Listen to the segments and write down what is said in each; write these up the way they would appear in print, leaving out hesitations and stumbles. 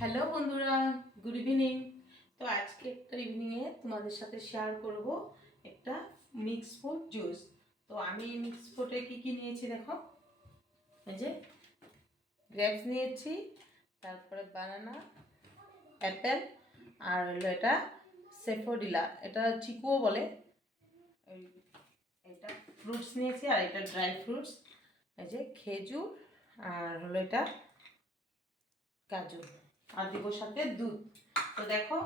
Hello বন্ধুরা, good evening. তো আজকে একটা ইভিনিংয়ে তোমাদের সাথে শেয়ার করব একটা মিক্স ফ্রুট জুস। তো আমি মিক্স ফ্রুটে কী নিয়েছি দেখো, এই যে গ্রেপস নিয়েছি, তারপরে বানানা, অ্যাপেল, আর হলো এটা সেফোডিলা, এটা চিকুও বলে। এটা ফ্রুটস নিয়েছি, আর এটা ড্রাই ফ্রুটস, এই যে খেজুর, আর হলো এটা কাজু, আর দিব সাথে দুধ। তো দেখো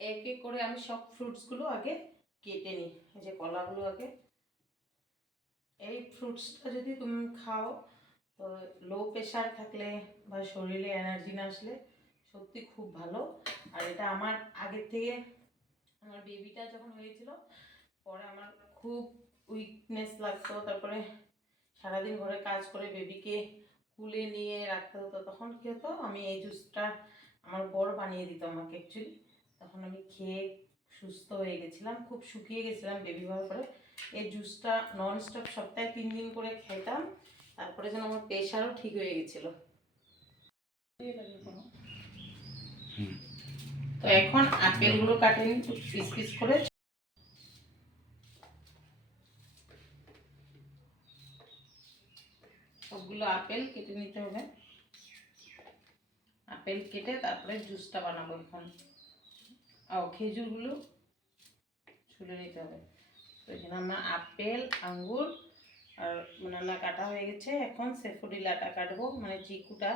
এক এক করে আমি সব ফ্রুটসগুলো আগে কেটে নিই। এই যে কলাগুলো আগে, এই ফ্রুটসটা যদি তুমি খাও তো লো প্রেশার থাকলে বা শরীরে এনার্জি না আসলে সত্যি খুব ভালো। আর এটা আমার আগের থেকে, আমার বেবিটা যখন হয়েছিল পরে আমার খুব উইকনেস লাগতো, তারপরে সারাদিন ঘরে কাজ করে বেবিকে কুলে নিয়ে রাখতে হতো, তখন কী হতো আমি এই জুসটা আমার বড় বানিয়ে দিত আমাকে অ্যাকচুয়ালি। তখন আমি খেয়ে সুস্থ হয়ে গেছিলাম, খুব শুকিয়ে গেছিলাম বেবি হওয়ার পরে। এই জুসটা ননস্টপ সপ্তাহে 3 দিন করে খেতাম, তারপরে যেন আমার প্রেশারও ঠিক হয়ে গেছিলো। তো এখন আপেলগুলো কাটে নিই পিস পিস করে। সবগুলো আপেল কেটে নিতে হবে, আপেল কেটে তারপরে জুসটা বানাবো। এখন খেজুরগুলো ছুলে নিতে হবে। তো এখানে আমার আপেল, আঙ্গুর আর বানানা কাটা হয়ে গেছে। এখন সেফোডিলাটা কাটবো, মানে চিকুটা।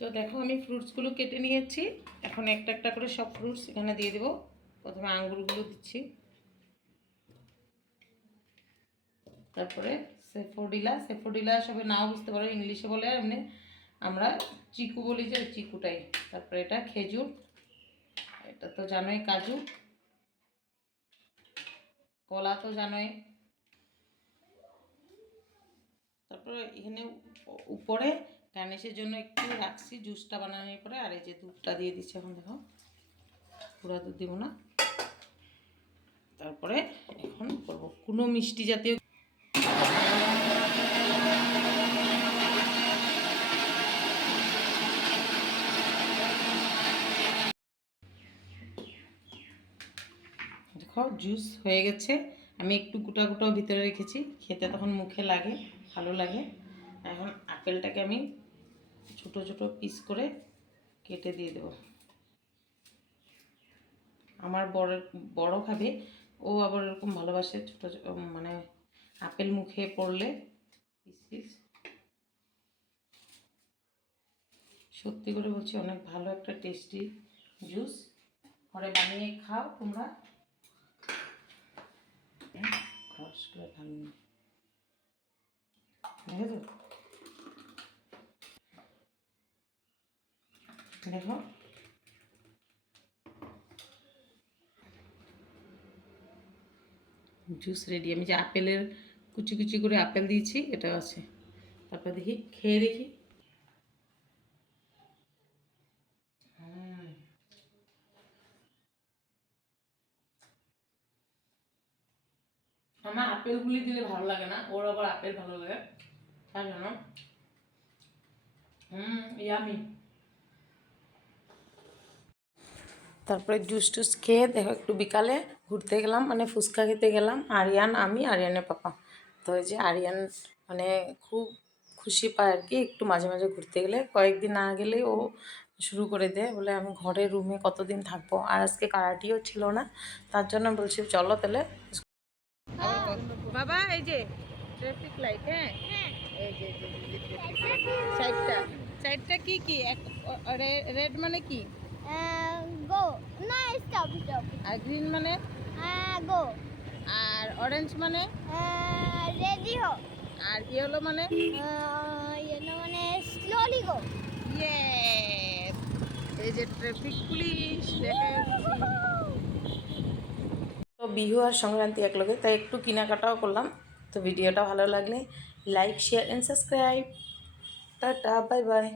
তো দেখো আমি ফ্রুটসগুলো কেটে নিয়েছি, এখন একটা একটা করে সব ফ্রুটস এখানে দিয়ে দেবো। প্রথমে আঙ্গুরগুলো দিচ্ছি, তারপরে সেফোডিলা সবাই নাও বুঝতে পারো, ইংলিশে বলে, এমনি আমরা চিকু বলি, যে চিকুটাই। তারপরে এটা খেজুর, এটা তো জানোই কাজু, কলা তো জানোই। তারপরে এখানে উপরে গার্নিশের জন্য একটু রাখছি জুসটা বানানোর পরে। আর এই যে দুধটা দিয়ে দিচ্ছি এখন, দেখো পুরো দুধ দিব না। তারপরে এখন করবো কোনো মিষ্টি জাতীয়, দেখো জুস হয়ে গেছে। আমি একটু গোটা গোটাও ভিতরে রেখেছি, খেতে তখন মুখে লাগে, ভালো লাগে। এখন আপেলটাকে আমি ছোট ছোট পিস করে কেটে দিয়ে দেবো। আমার বড় খাবে, ও আবার এরকম ভালোবাসে ছোটো, মানে আপেল মুখে পড়লে পিস পিস। সত্যি করে বলছি, অনেক ভালো একটা টেস্টি জুস। ঘরে বানিয়ে খাও তোমরা। ক্রস করে খান, দেখো দেখো জুস রেডি। আমি যে আপেলের কুচি কুচি করে আপেল দিয়েছি এটা আছে। তারপর দেখি খেয়ে দেখি। আমার আপেলগুলি দিলে ভালো লাগে না, ওর আবার আপেল ভালো লাগে, তাই জন্য ইয়ামি। তারপরে জুস টুস খেয়ে দেখো একটু বিকালে ঘুরতে গেলাম, মানে ফুচকা খেতে গেলাম। আরিয়ান, আমি, আরিয়ানের পাপা। তো এই যে আরিয়ান মানে খুব খুশি পায় আর কি, একটু মাঝে মাঝে ঘুরতে গেলে। কয়েকদিন না গেলেই ও শুরু করে দেয়, বলে আমি ঘরে রুমে কতদিন থাকবো। আর আজকে কারাটিও ছিল না, তার জন্য বলছি চলো তাহলে। বাবা এই যে ট্রাফিক লাইট, হ্যাঁ এই যে সাইডটা, সাইডটা কি কি রেড মানে কি গো, না স্টপ স্টপ। আর গ্রিন মানে গো, আর অরেঞ্জ মানে রেডি হো, আর ইয়েলো মানে স্লোলি গো। ইয়েস, এই যে ট্রাফিক পুলিশ দেখা যাচ্ছে। তো বিহু আর সংক্রান্তি একলগে, তাই একটু কেনাকাটাও করলাম। তো ভিডিওটা ভালো লাগলে like, share and subscribe. Tata, bye bye.